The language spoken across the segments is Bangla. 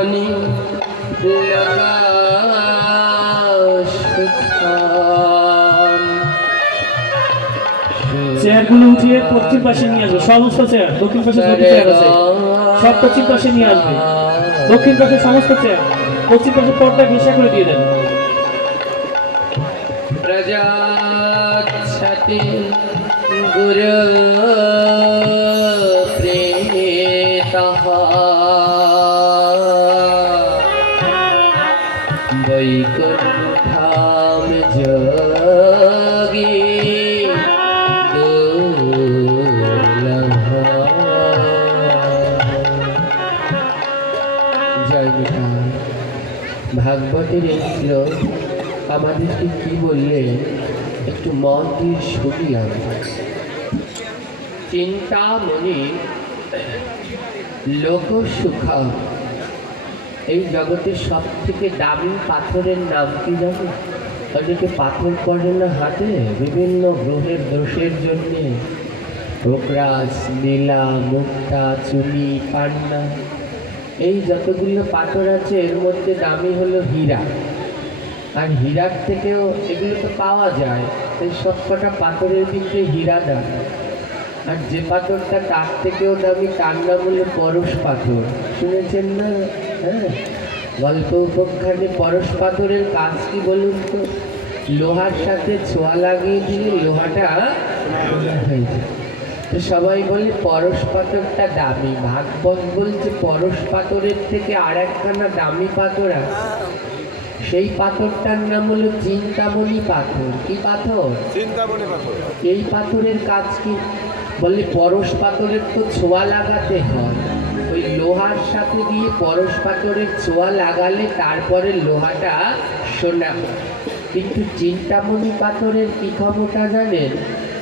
মনি চেয়ারগুলো উঠিয়ে পশ্চিম পাশে নিয়ে আসবে। সমস্ত চেয়ার, দক্ষিণ পাশে যত চেয়ার আছে সব পশ্চিম পাশে নিয়ে আসবে। দক্ষিণ পাশে সমস্ত চেয়ার, পশ্চিম পাশে পর্দা ঘেঁষা করে দিয়ে দেন। প্রজাচ্ছতি গুরু প্রেতঃ বৈকুণ্ঠম যোগী ভাগবতের এই শ্লোক আমাদেরকে কি বললে একটু মন দিয়ে শুনলাম। চিন্তামণি লোকসুখা, এই জগতের সব থেকে দামি পাথরের নাম কি জানো? অনেকে পাথর পড়ে না হাতে বিভিন্ন গ্রহের দোষের জন্যে, পোকরাজ, নীলা, মুক্তা, চুনি, পান্না, এই যতগুলো পাথর আছে এর মধ্যে দামি হলো হীরা। আর হীরার থেকেও এগুলো তো পাওয়া যায়, এই সব কটা পাথরের ভিতরে হীরা দাম। আর যে পাথরটা তার থেকেও দামি তার নাম হলো পরশ পাথর। শুনেছেন না? হ্যাঁ, গল্প উপখ্যানে পরশ পাথরের কাজ কি বলুন তো? লোহার সাথে ছোঁয়া লাগিয়ে দিলে লোহাটা হয়ে যায়। তো সবাই বলে পরশ পাথরটা দামি। ভাগবত বলছে পরশ পাথরের থেকে আর একখানা দামি পাথর আছে, সেই পাথরটার নাম হলো চিন্তামণি পাথর। কি পাথর? চিন্তামণি পাথর। এই পাথরের কাজ কি? বলে পরশ পাথরের তো ছোঁয়া লাগাতে হয়, ওই লোহার সাথে গিয়ে পরশ পাথরের ছোঁয়া লাগালে তারপরে লোহাটা সোনা। কিন্তু চিন্তামণি পাথরের কি ক্ষমতা জানেন?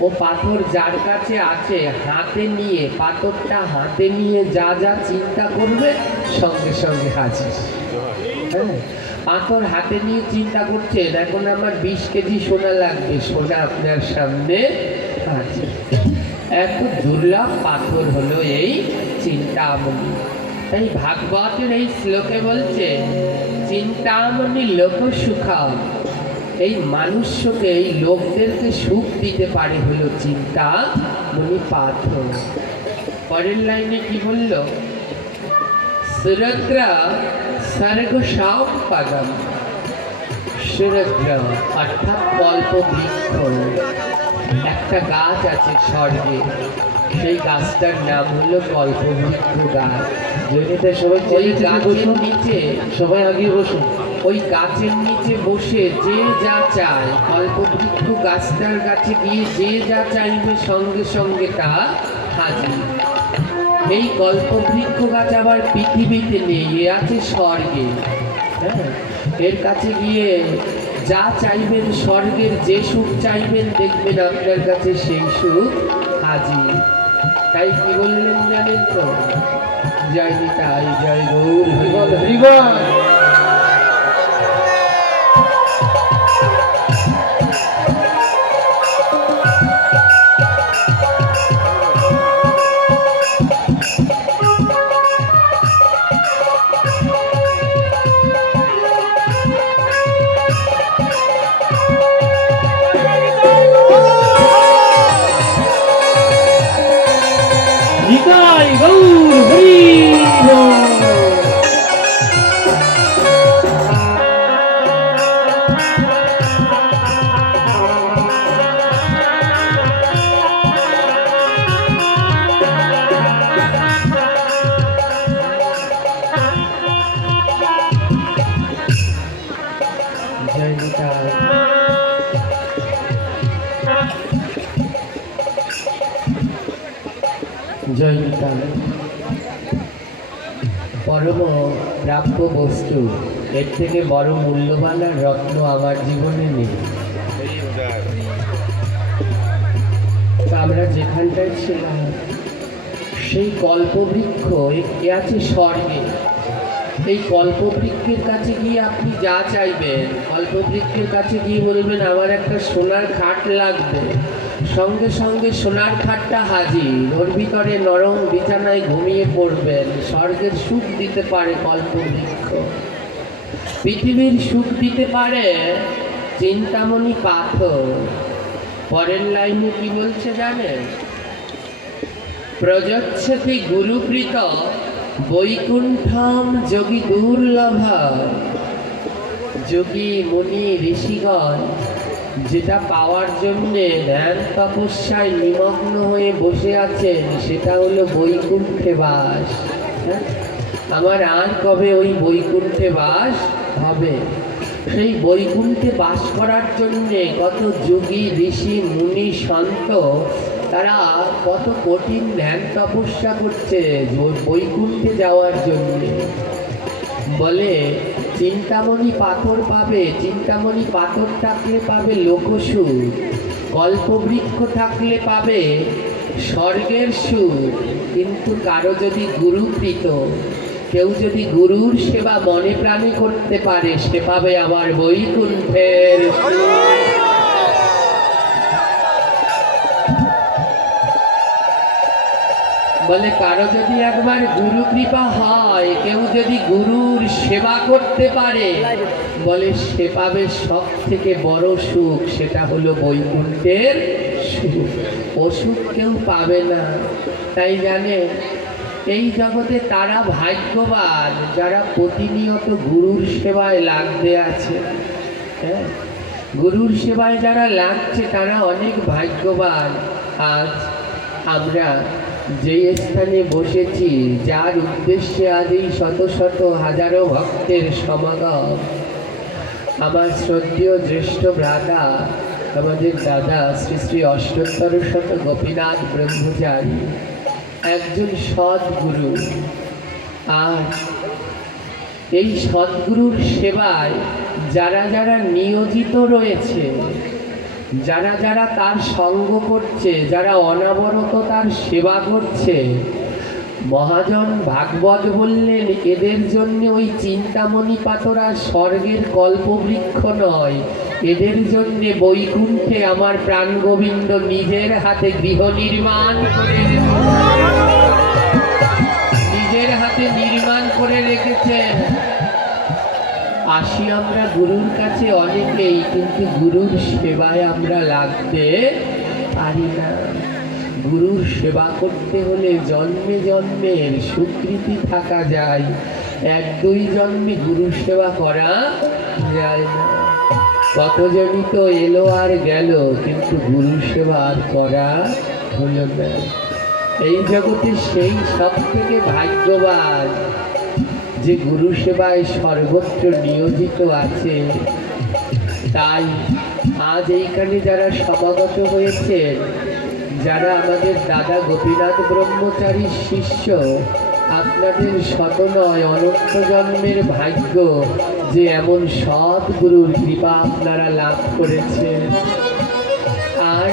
ও পাথর যার কাছে আছে হাতে নিয়ে, পাথরটা হাতে নিয়ে যা যা চিন্তা করবে সঙ্গে সঙ্গে হাজির। হ্যাঁ, পাথর হাতে নিয়ে চিন্তা করছেন এখন আমার 20 কেজি সোনা লাগবে, সোনা আপনার সামনে হাজির। এত দুর্লভ পাথর হলো এই চিন্তামণি। তাই ভাগবতের এই শ্লোকে বলছে চিন্তামণি লোকসুখা, এই মানুষকে, এই লোকদেরকে সুখ দিতে পারে হলো চিন্তামণি পাথর। পরের লাইনে কি বলল? সুরদ্রা স্বর্গ সম্পদম, সুরদ্রা অর্থাৎ কল্পবৃক্ষ। একটা গাছ আছে স্বর্গে, সেই গাছটার নাম হলো কল্পবৃক্ষ গাছ। সবাই ওই গাছের নিচে, সবাই আগিয়ে বসুন। ওই গাছের নিচে বসে যে যা চায়, কল্পবৃক্ষ গাছটার কাছে গিয়ে যে যা চাইবে সঙ্গে সঙ্গে তা হাজির। এই কল্পবৃক্ষ গাছ আবার পৃথিবীতে নেই, এ আছে স্বর্গে। হ্যাঁ, এর কাছে গিয়ে যা চাইবেন, স্বর্গের যে সুখ চাইবেন দেখবেন আপনার কাছে সেই সুখ হাজির। তাই কি বললেন জানেন তো? জয় নিতাই, জয় গৌর হরিবল। নিতাই গৌর হরিবল। জয় নিতাই। জয় নিতাই। পরম প্রাপ্য বস্তু, এর থেকে বড় মূল্যবান আর রত্ন আমার জীবনে নেই। তো আমরা যেখানটায় ছিলাম সেই কল্পবৃক্ষ এ আছে স্বর্গে। এই কল্পবৃক্ষের কাছে গিয়ে আপনি যা চাইবেন, কল্পবৃক্ষের কাছে গিয়ে বলবেন আমার একটা সোনার খাট লাগবে, সঙ্গে সঙ্গে সোনার খাটটা হাজির, ওর ভিতরে নরম বিছানায় ঘুমিয়ে পড়বেন। স্বর্গের সুখ দিতে পারে কল্পবৃক্ষ, পৃথিবীর সুখ দিতে পারে চিন্তামণি পাথর। পরের লাইনে কি বলছে জানেন? প্রযচ্ছতি গুরুকৃত বৈকুণ্ঠম যোগী দুর্লভ। যোগী মুনি ঋষিগণ যেটা পাওয়ার জন্যে ধ্যান তপস্যায় নিমগ্ন হয়ে বসে আছেন সেটা হলো বৈকুণ্ঠে বাস। হ্যাঁ, আমার আর কবে ওই বৈকুণ্ঠে বাস হবে? সেই বৈকুণ্ঠে বাস করার জন্যে কত যোগী ঋষি মুনি সন্ত তারা কত কঠিন ধ্যান তপস্যা করছে বৈকুণ্ঠে যাওয়ার জন্যে। বলে চিন্তামণি পাথর পাবে, চিন্তামণি পাথর থাকলে পাবে লোকসুখ, কল্পবৃক্ষ থাকলে পাবে স্বর্গের সুখ। কিন্তু কারো যদি গুরুকৃত, কেউ যদি গুরুর সেবা মনে প্রাণে করতে পারে, সে পাবে আমার বৈকুণ্ঠের সুখ। বলে কারো যদি একবার গুরু কৃপা হয়, কেউ যদি গুরুর সেবা করতে পারে, বলে সে পাবে সব থেকে বড় সুখ, সেটা হলো বৈকুণ্ঠের সুখ। ও সুখ কেউ পাবে না। তাই জানে এই জগতে তারা ভাগ্যবান যারা প্রতিনিয়ত গুরুর সেবায় লাগতে আছে। হ্যাঁ, গুরুর সেবায় যারা লাগছে তারা অনেক ভাগ্যবান। আজ আমরা যে স্থানে বসেছি, যার উদ্দেশ্যে আজ এই শত শত হাজারো ভক্তের সমাগম, আমার শ্রদ্ধেয় জ্যেষ্ঠ ভ্রাতা আমাদের দাদা শ্রী শ্রী অষ্টোত্তর শত গোপীনাথ ব্রহ্মচারী একজন সদ্গুরু। আর এই সদ্গুরুর সেবায় যারা যারা নিয়োজিত রয়েছে, যারা যারা তার সঙ্গ করছে, যারা অনবরত তার সেবা করছে, মহাজন ভাগবত বললেন এদের জন্য ওই চিন্তামণি পাথর আর স্বর্গের কল্পবৃক্ষ নয়, এদের জন্য বৈকুণ্ঠে আমার প্রাণ গোবিন্দ নিজের হাতে গৃহ নির্মাণ করে রেখেছেন। আসি আমরা গুরুর কাছে অনেকেই, কিন্তু গুরুর সেবায় আমরা লাগতে পারি না। গুরুর সেবা করতে হলে জন্মে জন্মের স্বীকৃতি থাকা যায়, এক দুই জন্মে গুরু সেবা করা যায় না। কতজনই তো এলো আর গেল, কিন্তু গুরু সেবা আর করা হলো না। এই জগতে সেই সব থেকে ভাগ্যবান যে গুরু সেবায় সর্বত্র নিয়োজিত আছে। তাই আজ এইখানে যারা সমাগত হয়েছেন, যারা আমাদের দাদা গোপীনাথ ব্রহ্মচারীর শিষ্য, আপনাদের শত নয় অনন্ত জন্মের ভাগ্য যে এমন সৎ গুরুর কৃপা আপনারা লাভ করেছেন। আর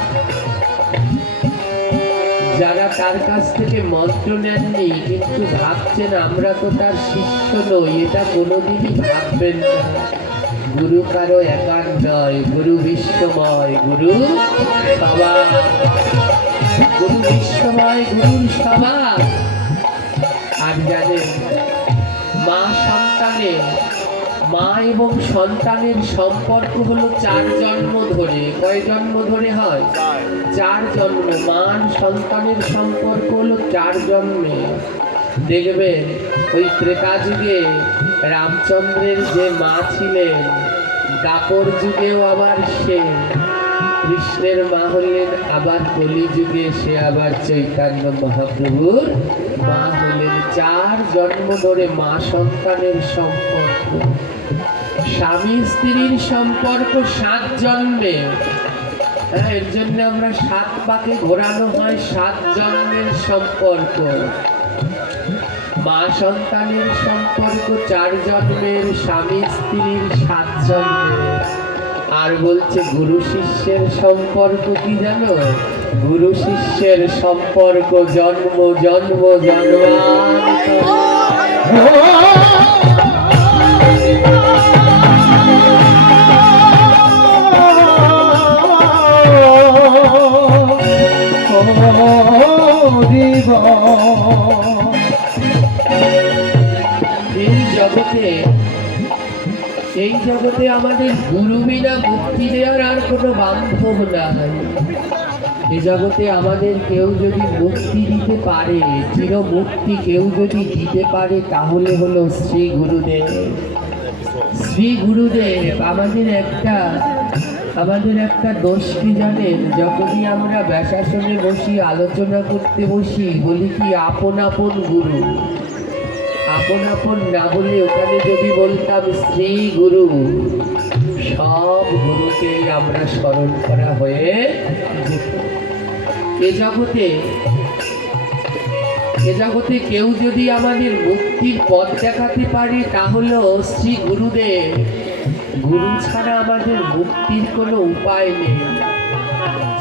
যারা তার কাছ থেকে মন্ত্র নেননি, কিন্তু ভাবছেন আমরা তো তার শিষ্য নই, এটা কোনোদিনই ভাববেন না। গুরু কারো একার নয়, গুরু বিশ্বময়, গুরু সবার, গুরু বিশ্বময়, গুরুর সবার। আর জানেন মা সন্তানের, মা এবং সন্তানের সম্পর্ক হলো 4 জন্ম ধরে। কয় জন্ম ধরে হয়? 4 জন্ম। মার সন্তানের সম্পর্ক হলো 4 জন্মে। দেখবেন ওই ত্রেতা যুগে রামচন্দ্রের যে মা ছিলেন, দাপর যুগেও আবার সে কৃষ্ণের মা হলেন, আবার কলি যুগে সে আবার চৈতন্য মহাপ্রভুর মা হলেন। 4 জন্ম ধরে মা সন্তানের সম্পর্ক। স্বামী স্ত্রীর সম্পর্ক 7 জন্মে। এর জন্য আমরা 7 পাকে ঘোরানো হয়, 7 জন্মের সম্পর্ক। মা সন্তানের সম্পর্ক 4 জন্মের, স্বামী স্ত্রীর 7 জন্মের। আর বলছে গুরু শিষ্যের সম্পর্ক কি জানো? গুরু শিষ্যের সম্পর্ক জন্ম জন্ম জন্মান্তর। জগতে আমাদের গুরু বিনা মুক্তি দেওয়ার আর কোনো বান্ধব নাই। এ জগতে আমাদের কেউ যদি মুক্তি দিতে পারে, চির মুক্তি কেউ যদি দিতে পারে, তাহলে হলো শ্রী গুরুদেব। শ্রী গুরুদেব আমাদের একটা দোষ কি জানেন? যখনই আমরা ব্যাসাসনে বসি, আলোচনা করতে বসি, বলি কি আপন আপন গুরু। আপন আপন না বলে ওখানে যদি বলতাম শ্রী গুরু, সব গুরুকেই আমরা স্মরণ করা হয়ে যেত। এ জগতে কেউ যদি আমাদের মুক্তির পথ দেখাতে পারে, তাহলেও শ্রী গুরুদেব। গুরু ছাড়া আমাদের মুক্তির কোনো উপায় নেই।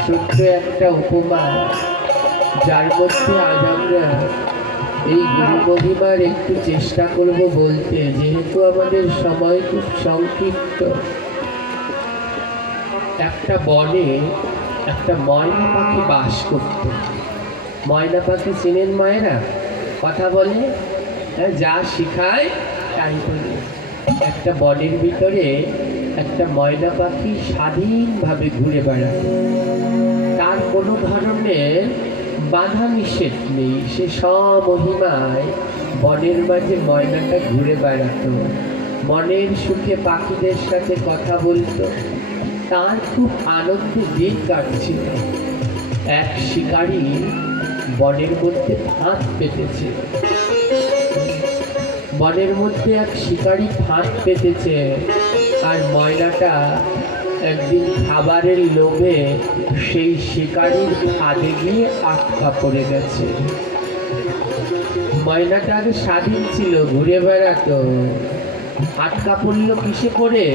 ছোট্ট একটা উপমা, যার মধ্যে আজ আমরা এই গুরু মহিমার একটু চেষ্টা করব বলতে, যেহেতু আমাদের সময় খুব সংক্ষিপ্ত। একটা বনে একটা ময়না পাখি বাস করত। ময়না পাখি চিনেন মায়েরা? কথা বলে, যা শিখায় তাই করে। একটা বনের ভিতরে একটা ময়না পাখি স্বাধীনভাবে ঘুরে বেড়ায়। তার কোনো ধরনের বাধা নিষেধ নেই। সে স্বমহিমায় বনের মাঝে ময়নাটা ঘুরে বেড়াতো, মনের সুখে পাখিদের সাথে কথা বলতো। তার খুব আনন্দে দিন কাটছিল। এক শিকারী বনের মধ্যে ফাঁদ পেতেছে। বনের মধ্যে এক শিকারী ফাঁদ পেতেছে, আর ময়নাটা একদিন খাবারের লোভে সেই শিকারীর ফাঁদে গিয়ে আটকা পড়ে গেছে। ময়নাটা আগে স্বাধীন ছিল, ঘুরে বেড়াতো, আটকা পড়ল কিসে পড়ে?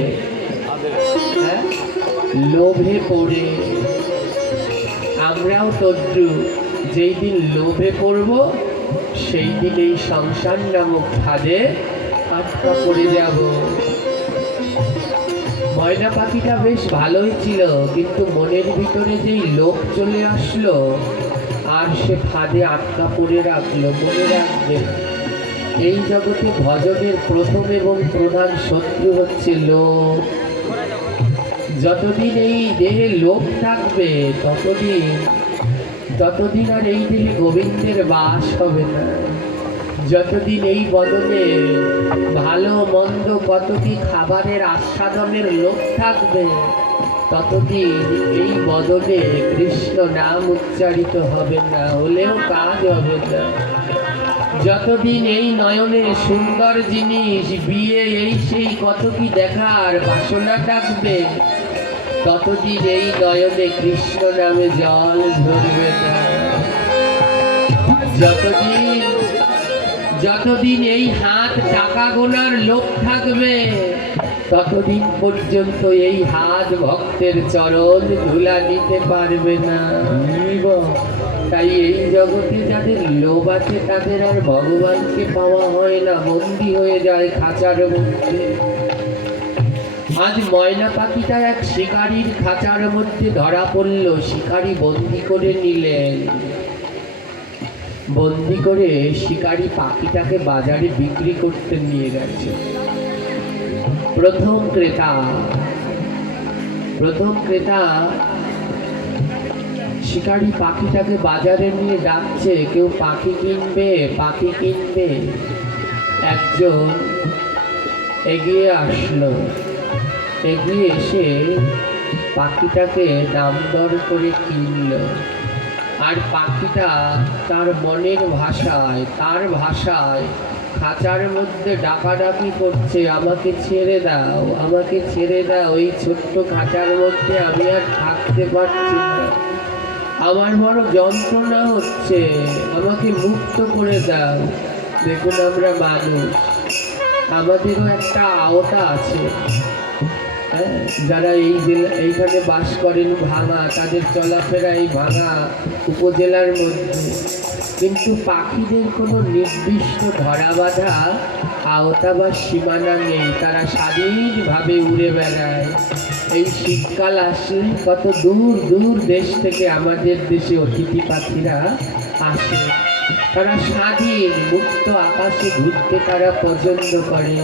হ্যাঁ, লোভে পড়ে। আমরাও তদ্রু, যেই দিন লোভে পড়ব, সেই দিন এই সংসার নামক ফাঁদে আটকা পড়ে যাব। ময়না পাখিটা বেশ ভালোই ছিল, কিন্তু মনের ভিতরে যেই লোভ চলে আসলো, আর সে ফাঁদে আটকা পড়ে রাখলো। মনে রাখবে, এই জগতে ভজনের প্রথম এবং প্রধান শত্রু হচ্ছে লোভ। যতদিন এই দেহে লোভ থাকবে, ততদিন আর এই দেহে গোবিন্দের বাস হবে না। যতদিন এই বদনে ভালো মন্দ কত কি খাবারের আস্বাদনের লোভ থাকবে, ততদিন এই বদনে কৃষ্ণ নাম উচ্চারিত হবে না, হলেও কাজ হবে না। যতদিন এই নয়নে সুন্দর জিনিস, বিয়ে, এই সেই কত কি দেখার বাসনা থাকবে, ততদিন এই নয়নে কৃষ্ণ নামে জল ধরবে না। যতদিন এই হাত টাকা গোনার লোভ থাকবে, ততদিন পর্যন্ত এই হাত ভক্তের চরণ ধুলা নিতে পারবে না। তাই এই জগতে যাদের লোভ আছে, তাদের আর ভগবানকে পাওয়া হয় না, বন্দী হয়ে যায় খাঁচার মধ্যে। আজ ময়না পাখিটা এক শিকারীর খাঁচার মধ্যে ধরা পড়ল। শিকারী বন্দি করে নিলেন। বন্দি করে শিকারী পাখিটাকে বাজারে বিক্রি করতে নিয়ে গেছে। প্রথম ক্রেতা শিকারী পাখিটাকে বাজারে নিয়ে ডাকছে, কেউ পাখি কিনবে। একজন এগিয়ে আসলো। এগিয়ে এসে পাখিটাকে দাম দর করে কিনল। আর পাখিটা তার মনের ভাষায়, তার ভাষায় খাঁচার মধ্যে ডাকাডাকি করছে, আমাকে ছেড়ে দাও, আমাকে ছেড়ে দাও, এই ছোট্ট খাঁচার মধ্যে আমি আর থাকতে পারছি না, আমার বড় যন্ত্রণা হচ্ছে, আমাকে মুক্ত করে দাও। দেখুন, আমরা মানুষ, আমাদেরও একটা আওতা আছে। যারা এইখানে বাস করেন ভাঙা, তাদের চলাফেরা এই ভাঙা উপজেলার মধ্যে। কিন্তু পাখিদের কোনো নির্দিষ্ট ধরা বাঁধা আওতা বা সীমানা নেই, তারা স্বাধীনভাবে উড়ে বেড়ায়। এই শীতকাল আসলে কত দূর দূর দেশ থেকে আমাদের দেশে অতিথি পাখিরা আসে। তারা স্বাধীন মুক্ত আকাশে ঘুরতে তারা পছন্দ করে।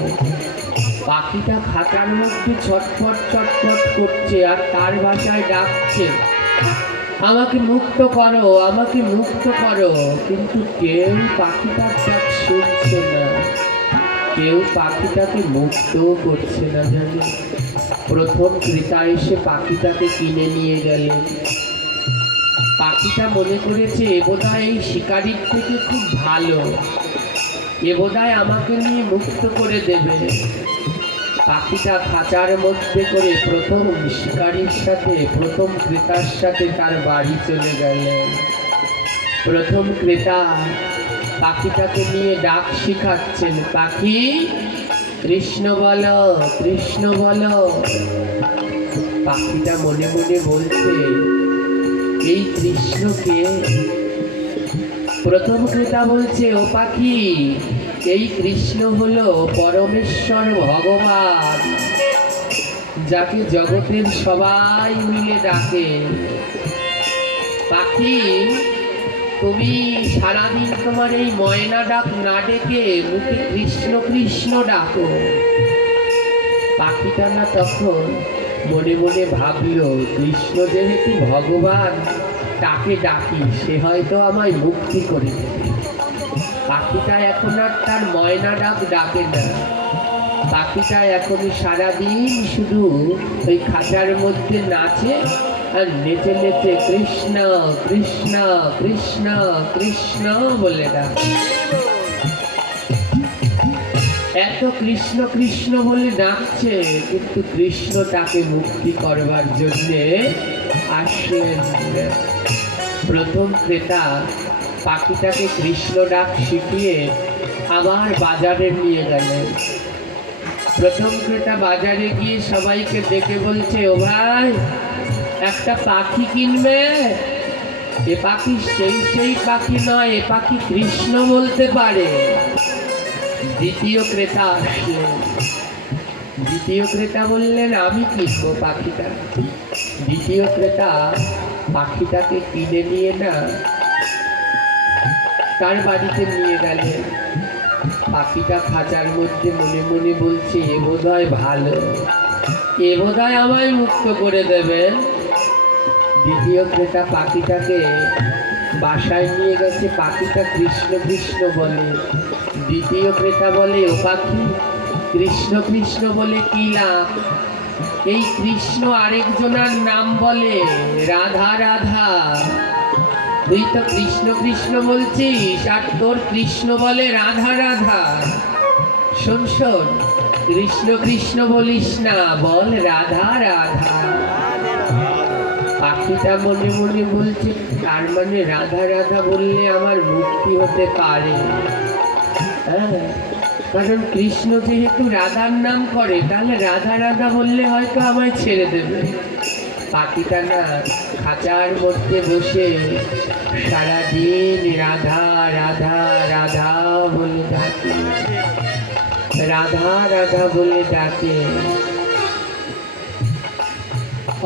পাখিটা খাঁচার মধ্যে ছটফট ছটফট করছে আর তার ভাষায় ডাকছে, আমাকে মুক্ত করো, আমাকে মুক্ত করো। কিন্তু কেউ পাখিটার ডাক শুনছে না, কেউ পাখিটাকে মুক্তও করছে না। জানি প্রথম ক্রেতা এসে পাখিটাকে কিনে নিয়ে গেলেন। পাখিটা মনে করেছে এ বোধহয় এই শিকারির থেকে খুব ভালো, এ বোধহয় আমাকে নিয়ে মুক্ত করে দেবে। পাখিটা খাঁচার মধ্যে করে প্রথম শিকারির সাথে, প্রথম ক্রেতার সাথে তার বাড়ি চলে গেলেন। প্রথম ক্রেতা পাখিটাকে নিয়ে ডাক শিখাচ্ছেন, পাখি কৃষ্ণ বলো, কৃষ্ণ বলো। পাখিটা মনে মনে বলছে, এই কৃষ্ণকে। প্রথম ক্রেতা বলছে, ও পাখি, এই কৃষ্ণ হলো পরমেশ্বর ভগবান, যাকে জগতের সবাই মিলে ডাকে। পাখি, তুমি সারাদিন তোমার এই ময়না ডাক না ডেকে মুখে কৃষ্ণ কৃষ্ণ ডাকো। পাখিটা না তখন মনে মনে ভাবলো, কৃষ্ণ যেহেতু ভগবান, তাকে ডাকি, সে হয়তো আমায় মুক্তি করে দেবে। পাখিটা এখন আর তার ময়না ডাক ডাকে না। পাখিটা এখন সারাদিন শুধু ওই খাঁচার মধ্যে নাচে আর নেচে নেচে কৃষ্ণ কৃষ্ণ কৃষ্ণ কৃষ্ণ বলে ডাকে। এত কৃষ্ণ কৃষ্ণ বলে ডাকছে, কিন্তু কৃষ্ণ তাকে মুক্তি করবার জন্যে আসলেন। প্রথম ক্রেতা পাখিটাকে কৃষ্ণ ডাক শিখিয়ে আবার বাজারে নিয়ে গেলেন। প্রথম ক্রেতা বাজারে গিয়ে সবাইকে ডেকে বলছে, ও ভাই, একটা পাখি কিনবে? এ পাখি সেই পাখি নয়, এ পাখি কৃষ্ণ বলতে পারে। দ্বিতীয় ক্রেতা আসলেন। দ্বিতীয় ক্রেতা বললেন, আমি কিনবো পাখিটা। দ্বিতীয় ক্রেতা পাখিটাকে কিনে নিয়ে না তার বাড়িতে নিয়ে গেলেন। পাখিটা খাঁচার মধ্যে মনে মনে বলছে, এ বোধহয় ভালো, এ বোধহয় আমায় মুক্ত করে দেবে। দ্বিতীয় ক্রেতা পাখিটাকে বাসায় নিয়ে গেছে, পাখিটা কৃষ্ণ কৃষ্ণ বলে। দ্বিতীয় ক্রেতা বলে, ও পাখি, কৃষ্ণ কৃষ্ণ বলে কি লাভ? এই কৃষ্ণ আরেকজনার নাম বলে রাধা রাধা। তুই তো কৃষ্ণ কৃষ্ণ বলছিস আর তোর কৃষ্ণ বলে রাধা রাধা। শোন শোন, কৃষ্ণ কৃষ্ণ বলিস না, বল রাধা রাধা। পাখিটা মনে মনে বলছে, তার মানে রাধা রাধা বললে আমার মুক্তি হতে পারে। হ্যাঁ, কারণ কৃষ্ণ যেহেতু রাধার নাম করে, তাহলে রাধা রাধা বললে হয়তো আমায় ছেড়ে দেবে। পাখিটা না খাঁচার মধ্যে বসে সারাদিন রাধা রাধা রাধা বলে ডাকে, রাধা রাধা বলে ডাকে।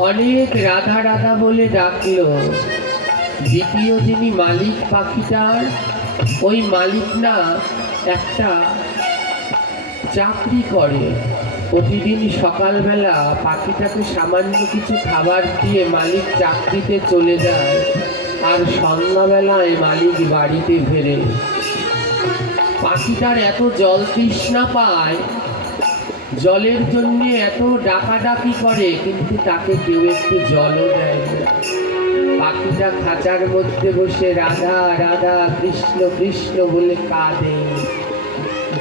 অনেক রাধা রাধা বলে ডাকলো। দ্বিতীয় যিনি মালিক পাখিটার, ওই মালিক না একটা চাকরি করে। প্রতিদিন সকালবেলা পাখিটাকে সামান্য কিছু খাবার দিয়ে মালিক চাকরিতে চলে যায়, আর সন্ধ্যাবেলায় মালিক বাড়িতে ফেরে। পাখিটার এত জল তৃষ্ণা পায়, জলের জন্য এত ডাকাডাকি করে, কিন্তু তাকে কেউ একটু জলও দেয় না। পাখিটা খাঁচার মধ্যে বসে রাধা রাধা কৃষ্ণ কৃষ্ণ বলে কাঁদে।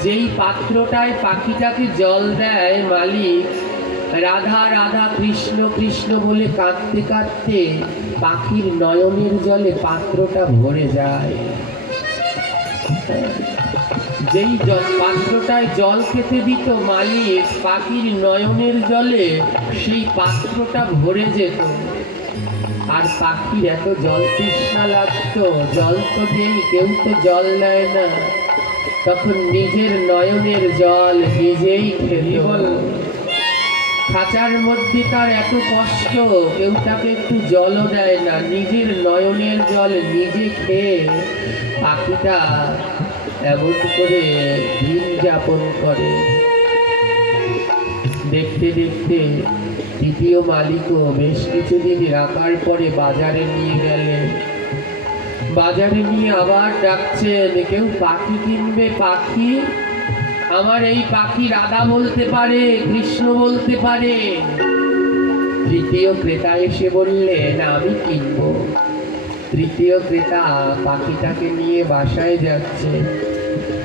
যেই পাত্রটায় পাখিটাকে জল দেয় মালিক, রাধা রাধা কৃষ্ণ কৃষ্ণ বলে কাঁদতে কাঁদতে পাখির নয়নের জলে পাত্রটা ভরে যায়। যেই পাত্রটায় জল খেতে দিত মালিক, পাখির নয়নের জলে সেই পাত্রটা ভরে যেত। আর পাখির এত জল তৃষ্ণা লাগতো, জল তো নেই, কেউ তো জল দেয় না, তখন নিজের নয়নের জল নিজেই খেত। খাঁচার মধ্যে তার এত কষ্ট, কেউ তাকে একটু জলও দেয় না, নিজের নয়নের জল নিজে খেয়ে পাখিটা এমন করে দিন যাপন করে। দেখতে দেখতে দ্বিতীয় মালিকও বেশ কিছুদিন রাখার পরে বাজারে নিয়ে গেলেন। বাজারে নিয়ে আবার ডাকছেন, কেউ পাখি কিনবে? পাখি, আমার এই পাখি রাধা বলতে পারে, কৃষ্ণ বলতে পারে। তৃতীয় ক্রেতা এসে বললেন, আমি কিনবো। তৃতীয় ক্রেতা পাখিটাকে নিয়ে বাসায় যাচ্ছে।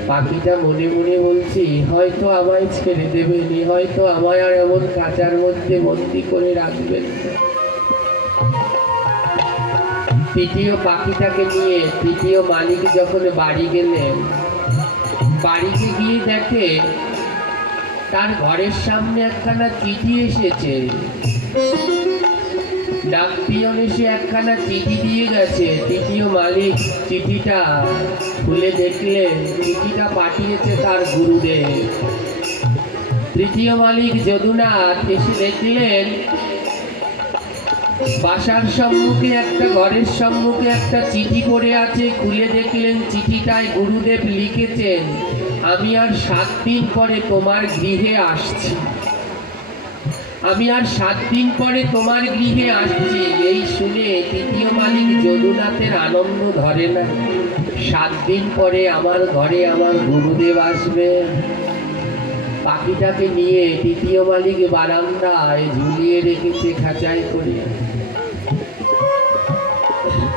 পাখিটা মনে মনে বলছি, হয়তো আমায় ছেড়ে দেবেন, হয়তো আমায় আর এমন খাঁচার মধ্যে বন্দি করে রাখবেন না। তৃতীয় পাখিটাকে নিয়ে তৃতীয় মালিক যখন বাড়ি গেলেন, বাড়িতে গিয়ে দেখে তার ঘরের সামনে একখানা চিঠি এসেছে। ডাক পিয়ন এসে একখানা চিঠি দিয়ে গেছে। তৃতীয় মালিক চিঠিটা খুলে দেখলেন, চিঠিটা পাঠিয়েছে তার গুরুদেব। তৃতীয় মালিক যদুনাথ এসে দেখলেন বাসার সম্মুখে একটা, ঘরের সম্মুখে একটা চিঠি পড়ে আছে। খুলে দেখলেন চিঠিটায় গুরুদেব লিখেছেন, আমি আর 7 দিন পরে তোমার গৃহে আসছি, আমি আর 7 দিন পরে তোমার গৃহে আসছি। এই শুনে তৃতীয় মালিক যদুনাথের আনন্দ ধরে না। 7 দিন পরে আমার ঘরে আমার গুরুদেব আসবে। পাখিটাকে নিয়ে তৃতীয় মালিক বারান্দায় ঝুলিয়ে রেখেছে খাঁচায় করে।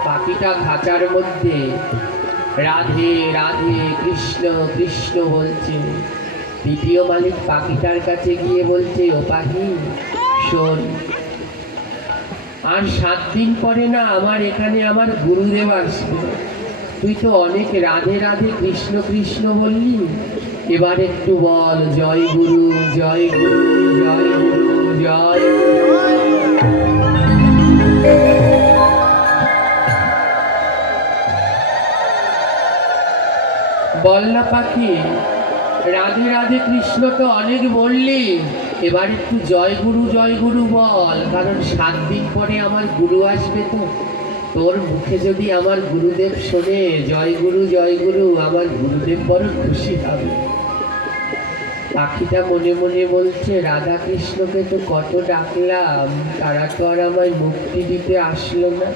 পাখিটা খাঁচার মধ্যে রাধে রাধে কৃষ্ণ কৃষ্ণ বলছে। তৃতীয় মালিক পাখিটার কাছে গিয়ে বলছে, ও পাখি শোন, আর 7 দিন পরে না আমার এখানে আমার গুরুদেব আসবে। তুই তো অনেক রাধে রাধে কৃষ্ণ কৃষ্ণ বললি, এবার একটু বল জয় গুরু জয় গুরু জয় গুরু জয় গুরু। বল না পাখি, রাধে রাধে কৃষ্ণ তো অনেক বললি, এবার একটু জয় গুরু বল, কারণ 7 দিন পরে আমার গুরু আসবে। তো তোর মুখে যদি আমার গুরুদেব শোনে জয় গুরু, আমার গুরুদেব বড় খুশি হবে। পাখিটা মনে মনে বলছে, রাধা কৃষ্ণকে তো কত ডাকলাম, তারা তো আর আমায় মুক্তি দিতে আসলো না,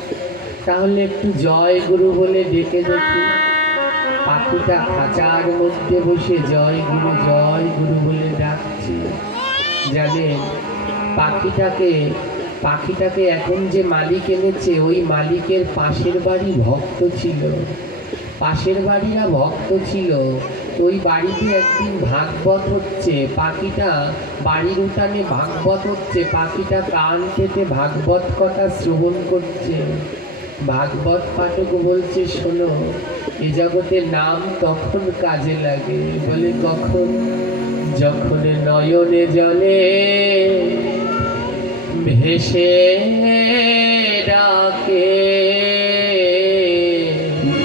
তাহলে একটু জয় গুরু বলে ডেকে দেখি। পাখিটা খাঁচার মধ্যে বসে জয় গুরু বলে ডাকছে। জানেন, পাখিটাকে এখন যে মালিক এনেছে, ওই মালিকের পাশের বাড়ি ভক্ত ছিল, পাশের বাড়িরা ভক্ত ছিল। ওই বাড়িতে একদিন ভাগবত হচ্ছে, পাখিটা বাড়ির উঠানে ভাগবত হচ্ছে, পাখিটা কান পেতে ভাগবত কথা শ্রবণ করছে। ভাগবত পাঠক বলছে, শোনো, এ জগতের নাম তখন কাজে লাগে, বলে কখন? যখন নয়নে জলে ভেসে ডাকে,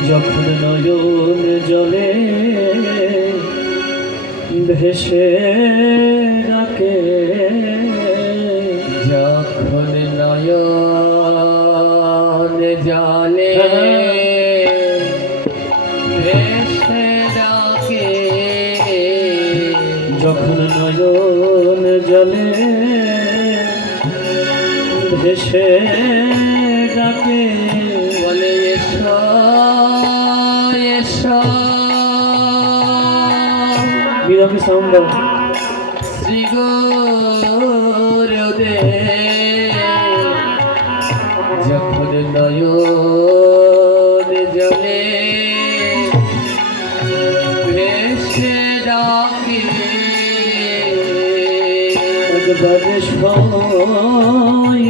যখন নয়ন জলে ভেসে ডাকে, যখন নয়ন জলে ভেসে ডাকে, যখন নয়ন জলে ভেসে ডাকে, বলে এসো এসো বিরামী সাউন্ড শ্রী গুরুদেব। যখন নয়ন জলে ভেসে ডাকে, একবার এসো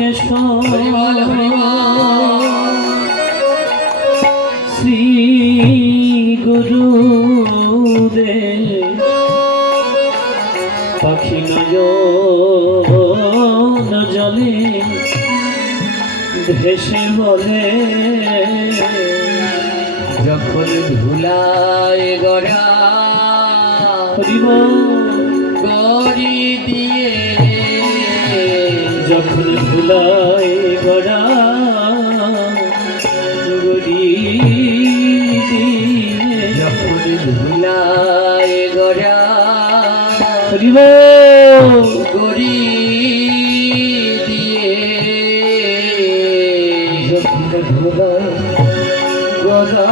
এসো হরি বল হরি বল। শ্রী গুরুদেব পাখি নয়ন জলে ভেসে বলে, যখন ধুলায় গড়া হরিব গড়ি দিয়ে, যখন ভুলাই গড়া গড়ি দিয়ে, হরি বল। গরি দিয়ে গোরা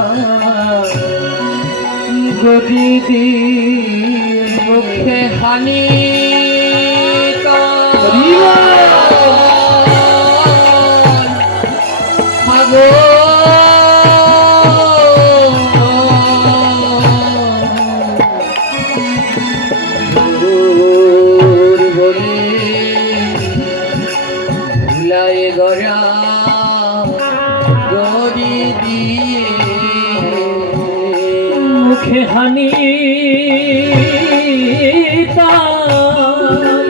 গরি দিয়ে মুখে হানি হরি বল। হাগো বলে ভুলাই গড়া গড়ি দিয়ে মুখে হানি তাই,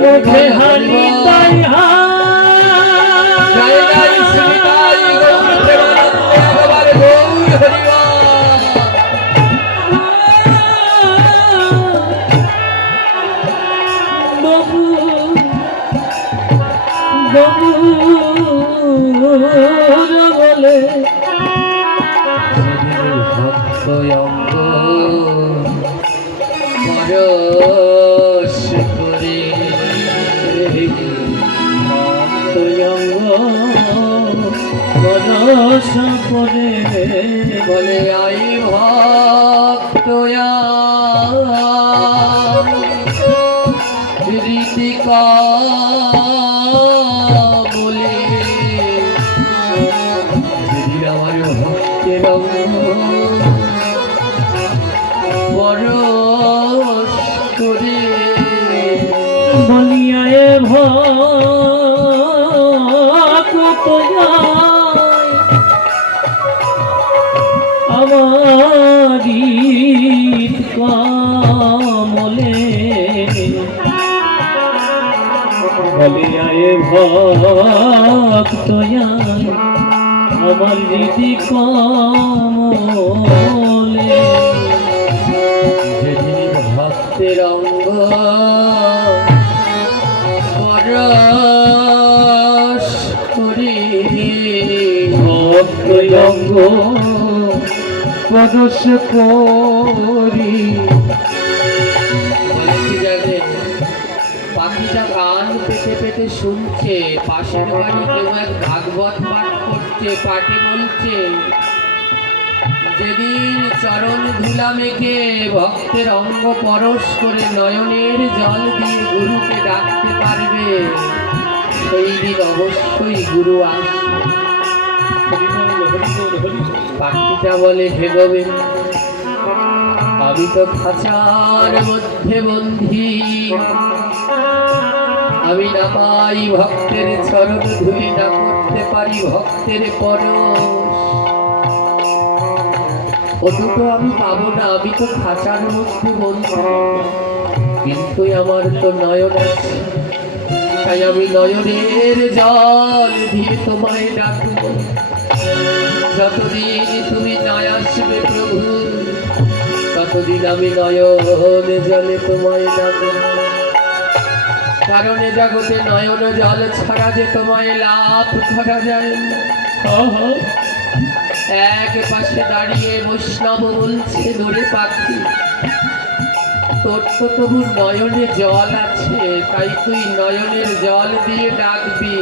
মুখে হানি তাই জয় জয় শ্রী তাই গৌর প্রেমানন্দে একবার গৌর হরি বল। বাবু বাবু বলে সেদিন ভক্ত অঙ্গ পরশ করে বরস করে বলে আই ভক্ত রীতিকা বলে সেদিন আমার ভক্তের পরশ করে বলিয়ায় ভক্ত আমারি কমলে বলিয়ায় ভক্ত আমার রীতি কমলে যেদিন ভক্তের অঙ্গ পরশ করে ভক্ত অঙ্গ পরশ করি বলে কি জানে পাখিটা কান পেতে পেতে শুনছে পাশের বাড়ি কেউ এক ভাগবত পাঠ করছে পাঠে বলছে যেদিন চরণ ধুলা মেখে ভক্তের অঙ্গ পরশ করে নয়নের জল দিয়ে গুরুকে ডাকতে পারবে সেই দিন অবশ্যই গুরু আসবে। পাখিটা বলে হে গোবিন্দ আমি তো খাঁচার মধ্যে বন্ধি আমি না পাই ভক্তের চরণ ধুলি না করতে পারি ভক্তের পরশ ও দুটো আমি পাবো না আমি তো খাঁচার মধ্যে বন্ধি কিন্তু আমার তো নয়ন আছে তাই আমি নয়নের জল দিয়ে তোমায় ডাকবো যতদিন তুমি না আসবে প্রভু ততদিন আমি নয়ন জলে তোমায় ডাকবো কারণ এ জগতে নয়ন জল ছাড়া যে তোমায় লাভ করা যায় না। এক পাশে দাঁড়িয়ে বৈষ্ণব বলছে ধরে পাখি তোর তো তবু নয়নে জল আছে তাই তুই নয়নের জল দিয়ে ডাকবি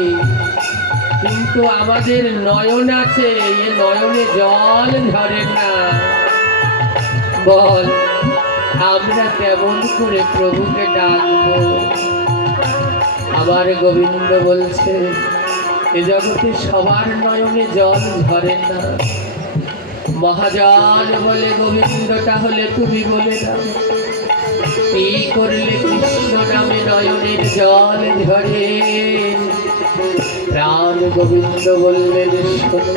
কিন্তু আমাদের নয়ন আছে এ নয়নে জল ধরে না বল আমরা কেমন করে প্রভুকে ডাকবো। আবার গোবিন্দ বলছে এ জগতে সবার নয়নে জল ঝরে না মহাজন বলে গোবিন্দ তাহলে তুমি বলে দাও এই করলে কৃষ্ণ নামে নয়নের জল ঝরে প্রাণ গোবিন্দ বললেন শোনো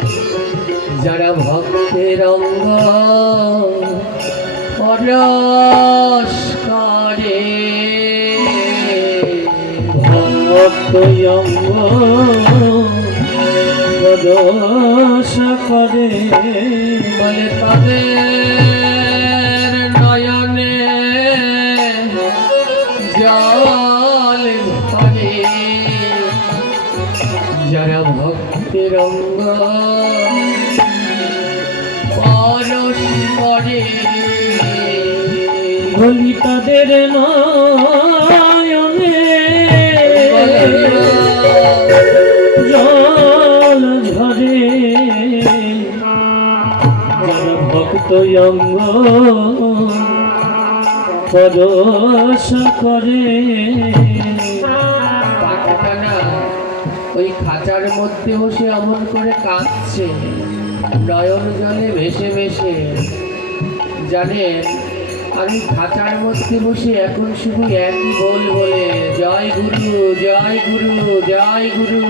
যারা ভক্তের অঙ্গ পরশ করে ভক্ত অঙ্গ পরশ করে বলে তাদের নয়নে জল ধরে যারা ভক্তের অঙ্গ পরশ করে বলি তাদের নয়নে জল ঝরে, যারা ভক্ত অঙ্গ পরশ করে। পাখিটা না ওই খাঁচার মধ্যে বসে অমন করে কাঁদছে, নয়ন জলে ভেসে ভেসে। জানেন, আমি খাঁচার মধ্যে বসে এখন শুধু একই বলে, জয় গুরু, জয় গুরু, জয় গুরু।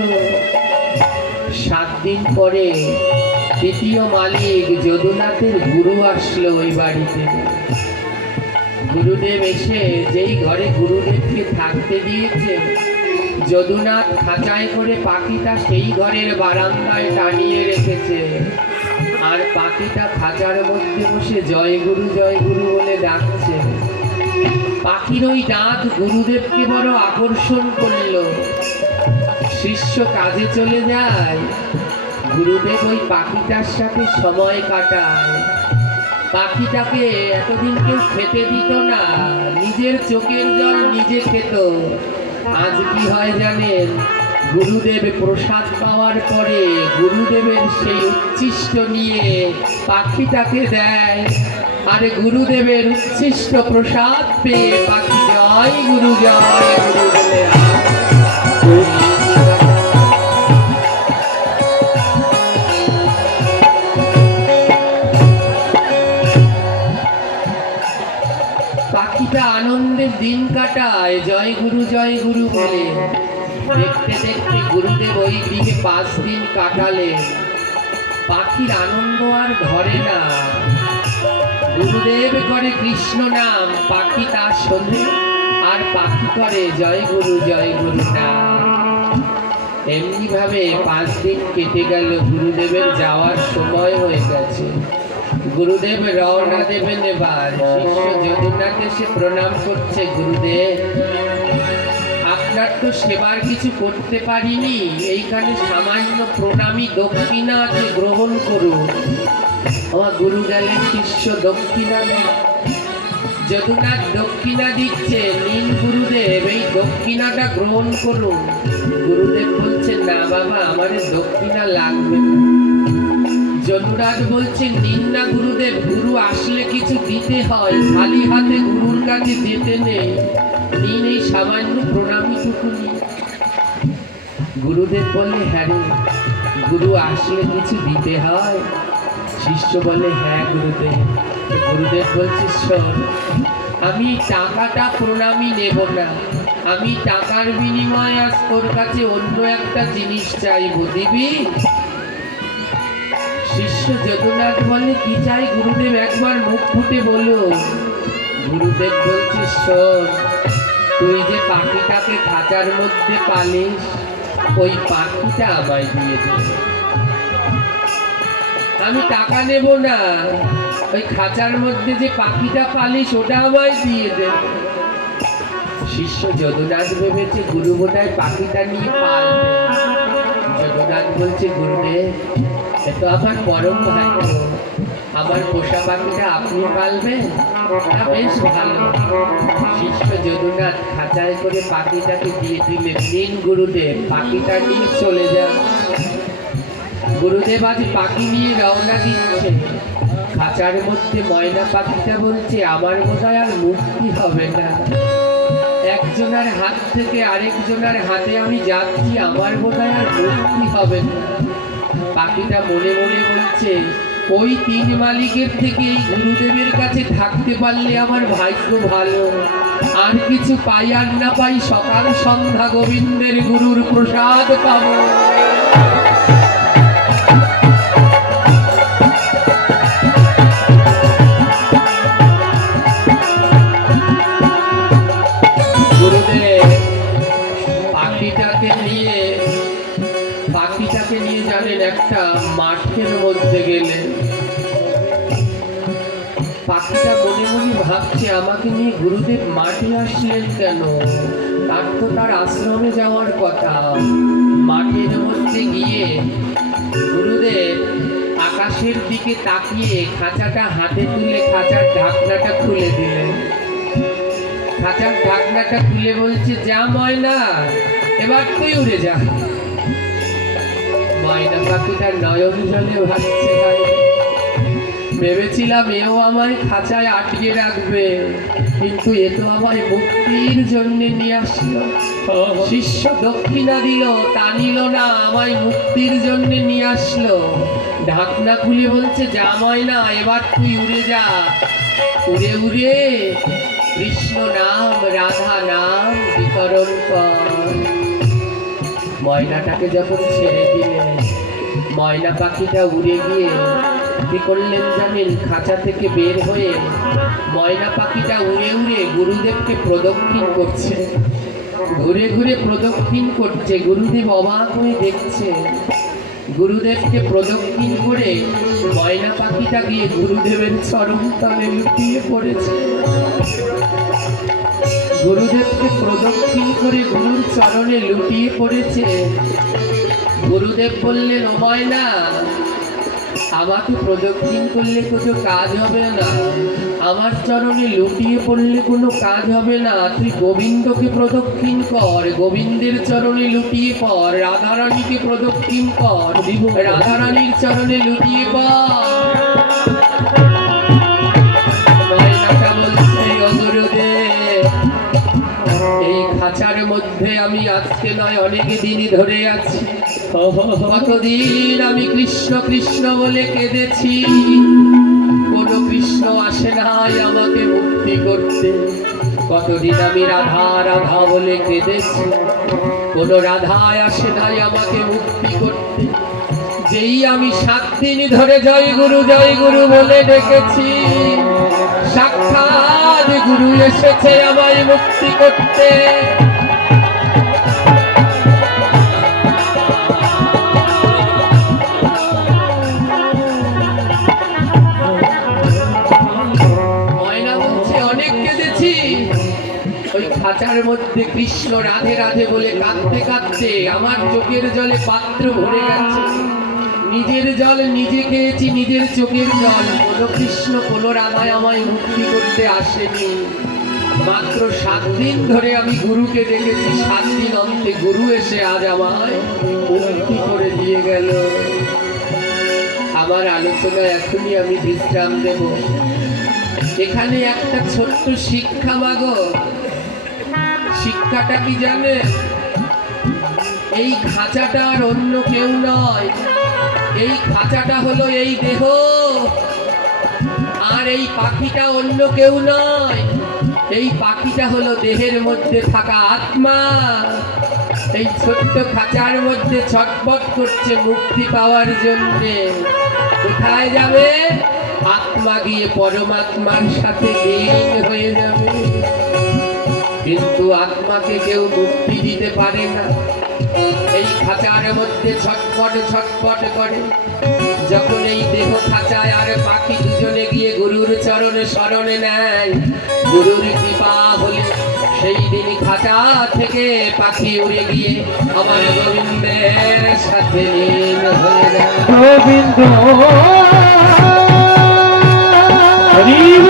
7 দিন পরে দ্বিতীয় মালিক যদুনাথের গুরু আসলো ওই বাড়িতে। গুরুদেব এসে যেই ঘরে গুরুদেবকে থাকতে দিয়েছে, যদুনাথ খাঁচায় করে পাখিটা সেই ঘরের বারান্দায় টানিয়ে রেখেছে। আর পাখিটা খাঁচার মধ্যে বসে জয় গুরু বলে ডাকছে। পাখির ওই ডাক গুরুদেবকে বড় আকর্ষণ করলো। শিষ্য কাজে চলে যায়, গুরুদেব ওই পাখিটার সাথে সময় কাটায়। পাখিটাকে এতদিন কেউ খেতে দিত না, নিজের চোখের জল নিজে খেত। আজ কি হয় জানেন, গুরুদেব প্রসাদ পাওয়ার পরে গুরুদেবের সেই উচ্ছিষ্ট নিয়ে পাখিটাকে দেয়। আর গুরুদেবের উচ্ছিষ্ট প্রসাদ পেয়ে পাখি জয় গুরু বলে পাখিটা আনন্দের দিন কাটায় জয় গুরু বলে। দেখতে দেখতে গুরুদেব ওই গৃহে 5 দিন কাটালেন। পাখির আনন্দ আর ধরে না। গুরুদেব করে কৃষ্ণ নাম, পাখি তার শোনে, আর পাখি করে জয় গুরু নাম। এমনি ভাবে 5 দিন কেটে গেল। গুরুদেবের যাওয়ার সময় হয়ে গেছে। গুরুদেব রওনা দেবেন এবার। শিষ্য যদুনাথ এসে প্রণাম করছে, গুরুদেব আপনার তো সেবার কিছু করতে পারিনি, এইখানে সামান্য প্রণামী দক্ষিণা আছে, গ্রহণ করুন। আমার গুরু গেলেন, শিষ্য দক্ষিণা নেন। যদুনাথ দক্ষিণা দিচ্ছে, নিন গুরুদেব, এই দক্ষিণাটা গ্রহণ করুন। গুরুদেব বলছেন, না বাবা, আমার দক্ষিণা লাগবে না। যদুনাথ বলছেন, নিন না গুরুদেব, গুরু আসলে কিছু দিতে হয়, খালি হাতে গুরুর কাছে যেতে নেই, নিন এই সামান্য প্রণামীটুকু নিন। গুরুদেব বলে, হ্যাঁ রে, গুরু আসলে কিছু দিতে হয়? শিষ্য বলে, হ্যাঁ গুরুদেব। গুরুদেব বলছে, শোন, আমি টাকাটা প্রণামী নেব না, আমি টাকার বিনিময়ে আজ তোর কাছে অন্য একটা জিনিস চাইবো, দিবি? শিষ্য যদুনাথ বলে, কি চাই গুরুদেব, একবার মুখ ফুটে বলো। গুরুদেব বলছে, শোন, তুই যে পাখিটাকে খাঁচার মধ্যে পালিস, ওই পাখিটা আমায় দিয়ে দে। আমি টাকা নেব না, ওই খাঁচার মধ্যে যে পাখিটা পালিস ওটা আমায় দিয়ে দে। শিষ্য যদুনাথ ভেবেছে গুরু বোধহয় পাখিটা নিয়ে পালবে। যদুনাথ বলছে, গুরুদেব এ তো আমার পরম ভাগ্য, আমার পোষা পাখিটা আপনি পালবেন? না, বেশ ভালো। শিষ্য যদুনাথ খাঁচায় করে পাখিটাকে দিয়ে দিলেন, নিন গুরুদেব, পাখিটা নিয়ে চলে যান। গুরুদেব আজ পাখি নিয়ে রওনা দিচ্ছে। খাঁচার মধ্যে ময়না পাখিটা বলছে, আমার বোধহয় আর মুক্তি হবে না, একজনের হাত থেকে আরেকজনের হাতে আমি যাচ্ছি, আমার বোধহয় আর মুক্তি হবে না। পাখিটা মনে মনে বলছে, ওই 3 মালিকের থেকে এই গুরুদেবের কাছে থাকতে পারলে আমার ভাগ্য ভালো, আর কিছু পাই আর না পাই, সকাল সন্ধ্যা গোবিন্দের গুরুর প্রসাদ পাবো। গুরুদেব পাখিটাকে নিয়ে জানেন একটা মাঠের মধ্যে গেলেন। পাখিটা মনে মনে ভাবছে, আমাকে নিয়ে গুরুদেব মাঠে আসলেন কেন? তার তো তার আশ্রমে যাওয়ার কথা। মাঠের মধ্যে গিয়ে গুরুদেব আকাশের দিকে তাকিয়ে খাঁচাটা হাতে তুলে খাঁচার ঢাকনাটা খুলে দিলেন। ময়নাটা খুলে বলছে, যা ময়না, এবার তুই উড়ে যা। ময়না পাখিটার নয়ন জলে ভাসছে। ভেবেছিলাম এও আমায় খাঁচায় আটকে রাখবে, কিন্তু এ তো আমায় মুক্তির জন্য নিয়ে আসলো। শিষ্য দক্ষিণা দিল, তা নিল না, আমায় মুক্তির জন্য নিয়ে আসলো। ঢাকনা খুলে বলছে, যা ময়না, এবার তুই উড়ে যা। উড়ে উড়ে কৃষ্ণ নাম রাধা নাম বিতরণ কর। ময়নাটাকে যখন ছেড়ে দিলেন, ময়না পাখিটা উড়ে গিয়ে কি করলেন জানেন? খাঁচা থেকে বের হয়ে ময়না পাখিটা উড়ে উড়ে গুরুদেবকে প্রদক্ষিণ করছে। ঘুরে ঘুরে প্রদক্ষিণ করছে। গুরুদেব অবাক হয়ে দেখছে। গুরুদেবকে প্রদক্ষিণ করে ময়না পাখিটা গিয়ে গুরুদেবের চরণ তলে লুটিয়ে পড়েছে। গুরুদেবকে প্রদক্ষিণ করে গুরুর চরণে লুটিয়ে পড়েছে। গুরুদেব বললেন, ও ময়না, আমাকে প্রদক্ষিণ করলে কোনো কাজ হবে না, আমার চরণে লুটিয়ে পড়লে কোনো কাজ হবে না। তুই গোবিন্দকে প্রদক্ষিণ কর, গোবিন্দের চরণে লুটিয়ে পড়। রাধারানীকে প্রদক্ষিণ কর, রাধারানীর চরণে লুটিয়ে পড়। ময়নাটা বলছে, ও গুরুদেব, এই খাঁচার মধ্যে আমি আজকে নয় অনেক দিনই ধরে আছি। কতদিন আমি কৃষ্ণ কৃষ্ণ বলে কেঁদেছি, কোনো কৃষ্ণ আসে নাই আমাকে মুক্তি করতে। কতদিন আমি রাধা রাধা বলে কেঁদেছি, কোনো রাধায় আসে নাই আমাকে মুক্তি করতে। যেই আমি 7 দিন ধরে জয় গুরু বলে ডেকেছি, সাক্ষাৎ গুরু এসেছে আমায় মুক্তি করতে। ওই খাঁচার মধ্যে কৃষ্ণ রাধে রাধে বলে কাঁদতে কাঁদতে আমার চোখের জলে পাত্র ভরে গেছে। নিজের জল নিজে খেয়েছি, নিজের চোখের জল। কোনো কৃষ্ণ কোনো রাধায় আমায় মুক্তি করতে আসেনি। মাত্র 7 দিন ধরে আমি গুরুকে ডেকেছি, 7 দিন অন্তে গুরু এসে আজ আমায় মুক্তি করে দিয়ে গেল। আমার আলোচনা এখনই আমি বিশ্রাম দেব। এখানে একটা ছোট্ট শিক্ষা মাগো। শিক্ষাটা কি জানে? এই খাঁচাটা আর অন্য কেউ নয়। এই খাঁচাটা হলো এই দেহ, আর এই পাখিটা অন্য কেউ নয়। এই পাখিটা হলো দেহের মধ্যে থাকা আত্মা। এই ছোট্ট খাঁচার মধ্যে ছটফট করছে মুক্তি পাওয়ার জন্যে। কোথায় যাবে? আত্মা গিয়ে পরমাত্মার সাথে লীন হয়ে যাবে। কিন্তু আত্মাকে কেউ মুক্তি দিতে পারে না। এই খাঁচার মধ্যে ছটফট ছটফট করে। যখন এই দেহ খাঁচায় আর পাখি দুজনে গিয়ে গুরুর চরণে শরণে নেয়, গুরুর কৃপা হলে সেই দিনই খাঁচা থেকে পাখি উড়ে গিয়ে আমার গোবিন্দের সাথে লীন হয়ে যায়। গোবিন্দ হরিব।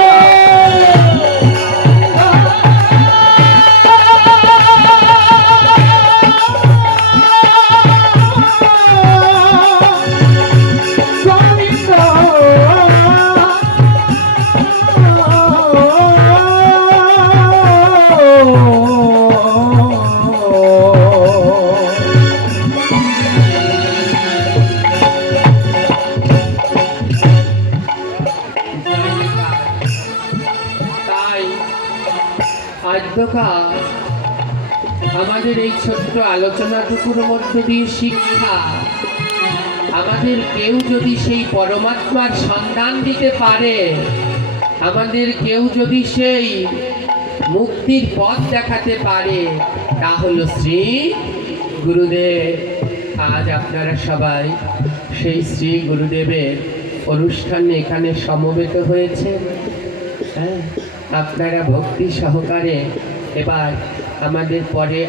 আমাদের এই ছোট্ট আলোচনাটুকুর মধ্য দিয়ে শিক্ষা, আমাদের কেউ যদি সেই পরমাত্মার সন্ধান দিতে পারে, আমাদের কেউ যদি সেই মুক্তির পথ দেখাতে পারে, তা হলো শ্রী গুরুদেব। আজ আপনারা সবাই সেই শ্রী গুরুদেবের অনুষ্ঠানে এখানে সমবেত হয়েছে। হ্যাঁ, আপনারা ভক্তি সহকারে এবার আমাদের পরে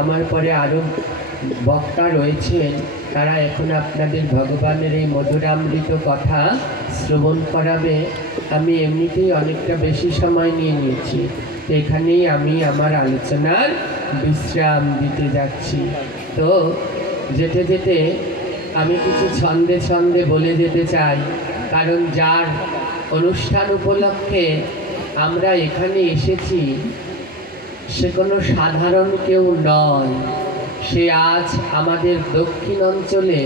আমার পরে আরও বক্তা রয়েছেন, তারা এখন আপনাদের ভগবানের এই মধুরামৃত কথা শ্রবণ করাবে। আমি এমনিতেই অনেকটা বেশি সময় নিয়ে নিয়েছি, তো এখানেই আমি আমার আলোচনার বিশ্রাম দিতে যাচ্ছি। তো যেতে যেতে আমি কিছু ছন্দে ছন্দে বলে যেতে চাই, কারণ যার অনুষ্ঠান উপলক্ষে আমরা এখানে এসেছি সে কোনো সাধারণ কেউ নয়। সে আজ আমাদের দক্ষিণ অঞ্চলে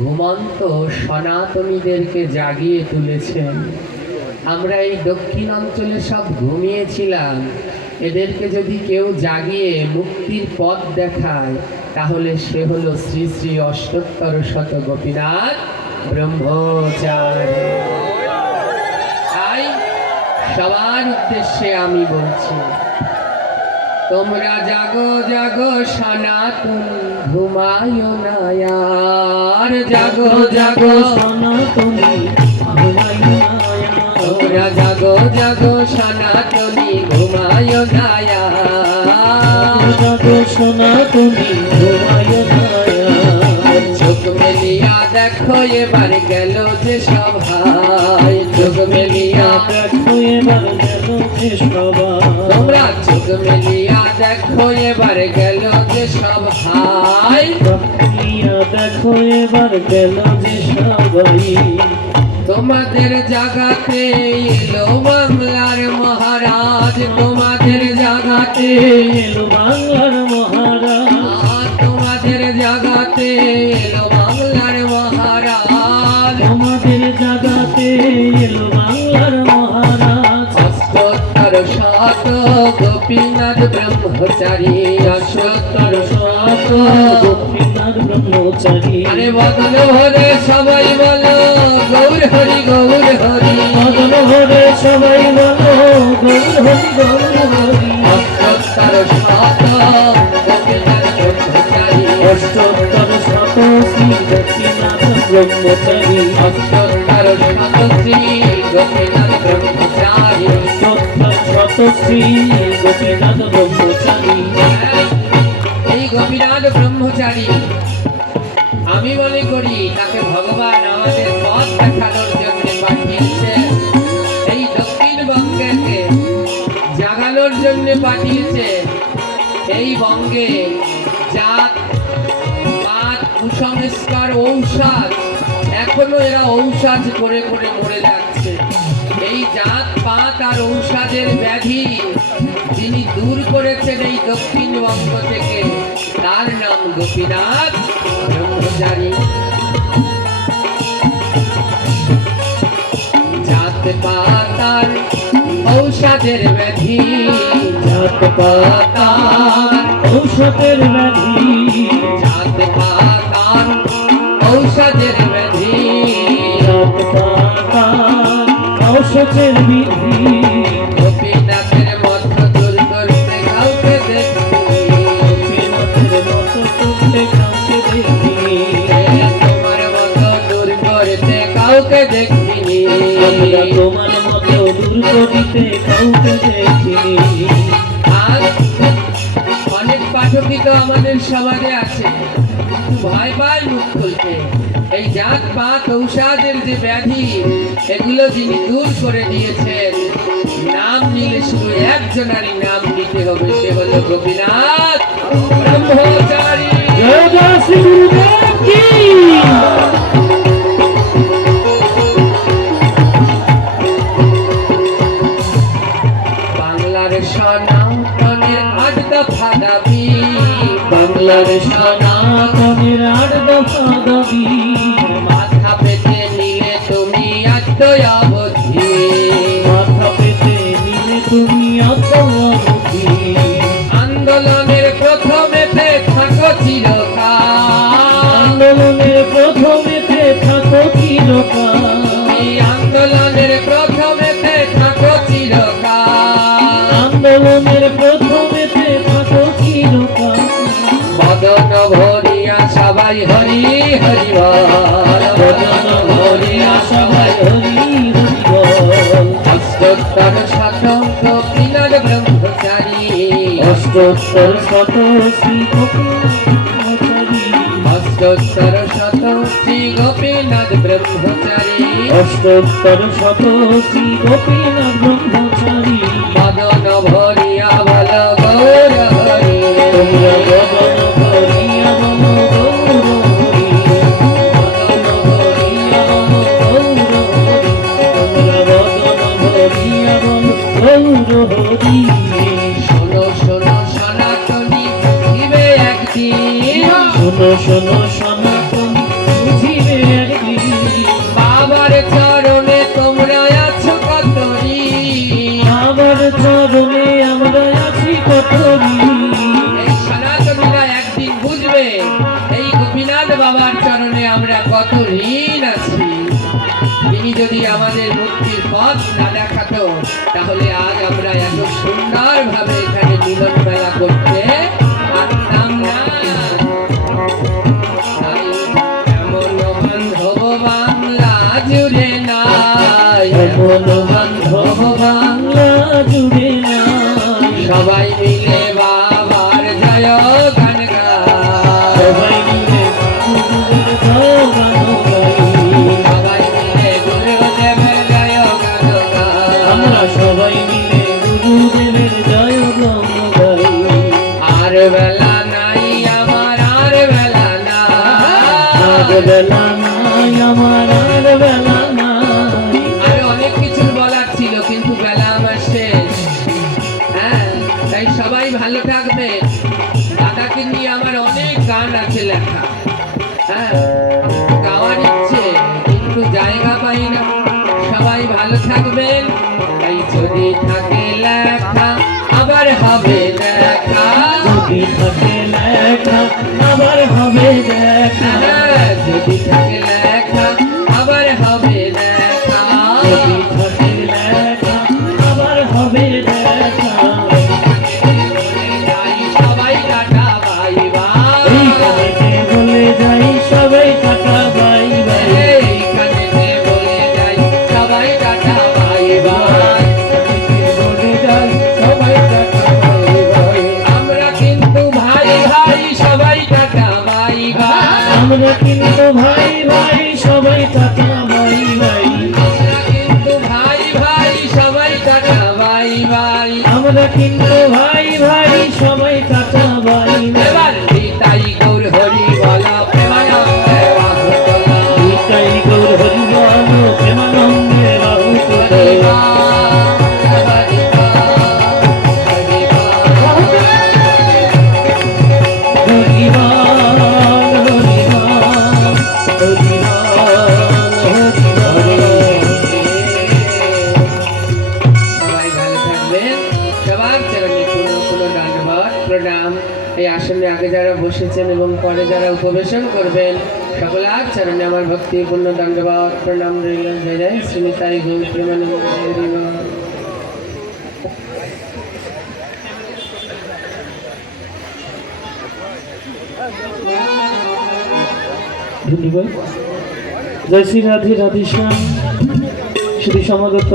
ঘুমন্ত সনাতনীদেরকে জাগিয়ে তুলেছেন। আমরা এই দক্ষিণ অঞ্চলে সব ঘুমিয়েছিলাম, এদেরকে যদি কেউ জাগিয়ে মুক্তির পথ দেখায় তাহলে সে হলো শ্রী শ্রী অষ্টোত্তর শত গোপীনাথ ব্রহ্মচারী। তাই সবার উদ্দেশ্যে আমি বলছি, তোমরা জাগো জাগো সনাতন, ঘুমায় না আর। জাগো জাগো সনাতনী ঘুমায় না আর। তোমরা জাগো জাগো সনাতনী, ঘুমায় না আর। জাগো সনাতনী ঘুমায় না আর। চোখ মেলিয়া দেখো এবার গেল যে সবাই, চোখ মেলিয়া দেখো এবার গেল যে সবাই। তোমরা চোখ মেলিয়া দেখো এবার গেল যে সবাই। দেখো এবার গেল যে সবাই। তোমাদের জাগাতে এলো বাংলার মহারাজ, তোমাদের জাগাতে এলো বাংলার মহারাজ। তোমাদের জাগাতে এলো বাংলার মহারাজ। তোমাদের জাগাতে এলো বাংলার মহারাজ। অষ্টোত্তর শত গোপীনাথ ব্রহ্মচারী, অষ্টোত্তর শত গোপীনাথ ব্রহ্মচারী। আরে বদল হরে সবাই বলো গৌর হরি গৌর হরি। বদল হরে সবাই বলো গৌর হরি গৌর হরি। অষ্টোত্তর শত গোপীনাথ ব্রহ্মচারী, অষ্টোত্তর শত শ্রী গোপীনাথ ব্রহ্মচারী। অষ্টোত্তর শত শ্রী গোপীনাথ ব্রহ্মচারী। অষ্টোত্তর শত শ্রী গোপীনাথ ব্রহ্মচারী। এই গোপীনাথ ব্রহ্মচারী আমি মনে করি তাকে ভগবান আমাদের পথ দেখানোর জন্য পাঠিয়েছে, এই দক্ষিণবঙ্গকে জাগানোর জন্য পাঠিয়েছে। এই বঙ্গে জাত পাত কুসংস্কার ঔষধ, এখনো এরা ঔষধ করে করে মরে যাচ্ছে। এই জাত পাত আর ঔষধের ব্যাধি যিনি দূর করেছেন এই দক্ষিণবঙ্গ থেকে, তার নাম গোপীনাথ ব্রহ্মচারী। জাত পাত আর ঔষধের ব্যাধি, জাত পাত আর ঔষধের ব্যাধি। জাত পাত আর ঔষধের ব্যাধি। জাত পাত আর ঔষধের বিধি। গোপীনাথের মত দূর করতে কাউকে দেখিনি, গোপীনাথের মতো করতে কাউকে দেখিনি। তোমার মতো দূর করতে কাউকে দেখিনি। আমরা তোমার মতো দূর করিতে কাউকে দেখিনি। আজ অনেক পাঠকই তো আমাদের সমাজে আছে, কিন্তু ভয় পায় মুখ খুলতে। এই জাত পাত ঔষধের যে ব্যাধি, এগুলো যিনি দূর করে দিয়েছেন, নাম নিলে শুধু একজনারই নাম নিতে হবে, সে হলো গোপীনাথ ব্রহ্মচারী। জয় জয় শ্রী গুরুদেব কি। বাংলার সনাতনের আট দফা দাবি, বাংলার সনাতনের আট দফা দাবি। মাথা পেতে নিলে তুমি আত্ময়াবধি, মাথা পেতে নিলে তুমি আত্মবুদ্ধি। আন্দোলনের প্রথমেতে থাকো চিরকাল, আন্দোলনের প্রথমেতে থাকো চিরকাল। এই আন্দোলনের প্রথমেতে থাকো চিরকাল। আন্দোলনের প্রথমেতে থাকো চিরকাল। বদন ভরিয়া সবাই হরি হরি বল, বদন ভরিয়া সবাই হরি হরি বল। অষ্টোত্তর শত গোপীনাথ ব্রহ্মচারী, অষ্টোত্তর শত শ্রী গোপীনাথ ব্রহ্মচারী। অষ্টোত্তর শত শ্রী গোপীনাথ ব্রহ্মচারী অষ্টোত্তর শত শ্রী গোপীনাথ ব্রহ্মচারী মদন ভরিয়া বল গৌর হরি তোমরা বদন ভরিয়া বল গৌর হরি বদন ভরিয়া বল গৌর হরি তোমরা বদন ভরিয়া বল গৌর হরি শোনো শোনো সনাতনী বুঝিবে একদিন শোনো শোনো সনাতন বুঝিবে একদিন বাবার চরণে তোমরা আছো কতদিন আমার চরণে আমরা আছি কতদিন এই সনাতনীরা একদিন বুঝবে এই গোপীনাথ বাবার চরণে আমরা কত ঋণ আছি। তিনি যদি আমাদের মুক্তির পথ না দেখাতো তাহলে আজ আমরা এত সুন্দর ভাবে এখানে মিলন মেলা করতে পারতাম না। তাই এমন বান্ধব বাংলা জুড়ে নাই, এমন বান্ধব বাংলা জুড়ে নাই সবাই মিলে বাবার জয় গান গায়, সবাই মিলে গুরুদেবের জয় গান গাই সবাই মিলে গুরুদেবের জয় গান গায়। আমরা সবাই মিলে গুরুদেবের জয় গান গাই আর বেলা নাই আমার, আর বেলা আর নাই, বেলা নাই আমার আর বেলা নাই আর অনেক কিছু বলার ছিল কিন্তু বেলা আমার শেষ। হ্যাঁ, তাই সবাই ভালো থাকবে। দাদাকে নিয়ে আমার অনেক গান আছে লেখা, হ্যাঁ গাওয়ার ইচ্ছে কিন্তু জায়গা পাই না। সবাই ভালো থাকবেন। তাই যদি থাকে লেখা আবার হবে দেখা, যদি থাকে লেখা আবার হবে দেখা হ্যাঁ, যদি থাকে লেখা আবার হবে দেখা। যদি থাকে লেখা আবার হবে দেখা সবাই টাটা বাই এই বাই, কানেতে বলে যাই সবাই টাটা বাই বাই এইখানেতে বলে যাই সবাই টাটা বাই বাই। কানেতে বলে যাই সবাই টাটা বাই বাই আমরা কিন্তু ভাই ভাই সবাই টাটা বাই বাই, আমরা কিন্তু ভাই ভাই সবাই টাটা বাই বাই আমরা কিন্তু ভাই ভাই সবাই টাটা বাই বাই। আমরা কিন্তু ভাই ভাই সবাই টাটা বাই বাই এবার তাই গৌর হরি বলা প্রেমানন্দে বাহুতলা, নিতাই গৌর হরি বল প্রেমানন্দে বাহু হরি বল, হরি বল, হরি বল। হরি বল হরি বল হরি বল হরি সবাই ভালো থাকবেন। সবার চরণে কোনো কোনো দণ্ডবত প্রণাম। এই আসনে আগে যারা বসেছেন এবং পরে যারা উপবেশন করবেন সকলার চরণে আমার ভক্তিপূর্ণ দণ্ডবত প্রণাম রইল। জয় জয় শ্রীনিতাই গৌর প্রেমানন্দ হরি বল। ধন্যবাদ। জয় শ্রী রাধে রাধে শ্যাম। শুধু সমাগত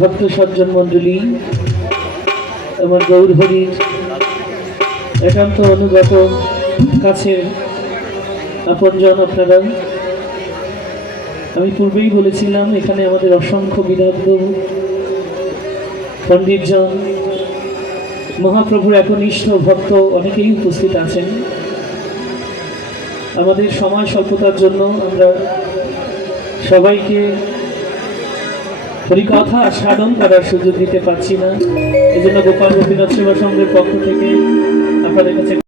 ভক্ত সজ্জন মণ্ডলী, আমার গৌর হরির একান্ত অনুগত কাছের আপনজন আপনারা। আমি পূর্বেই বলেছিলাম এখানে আমাদের অসংখ্য বিদগ্ধ পণ্ডিতজন, মহাপ্রভুর একনিষ্ঠ ভক্ত অনেকেই উপস্থিত আছেন। আমাদের সময় স্বল্পতার জন্য আমরা সবাইকে হরিকথা সাধন করার সুযোগ দিতে পারছি না। এজন্য গোপাল গোপীনাথ সেবা সংঘের পক্ষ থেকে আপনাদের কাছে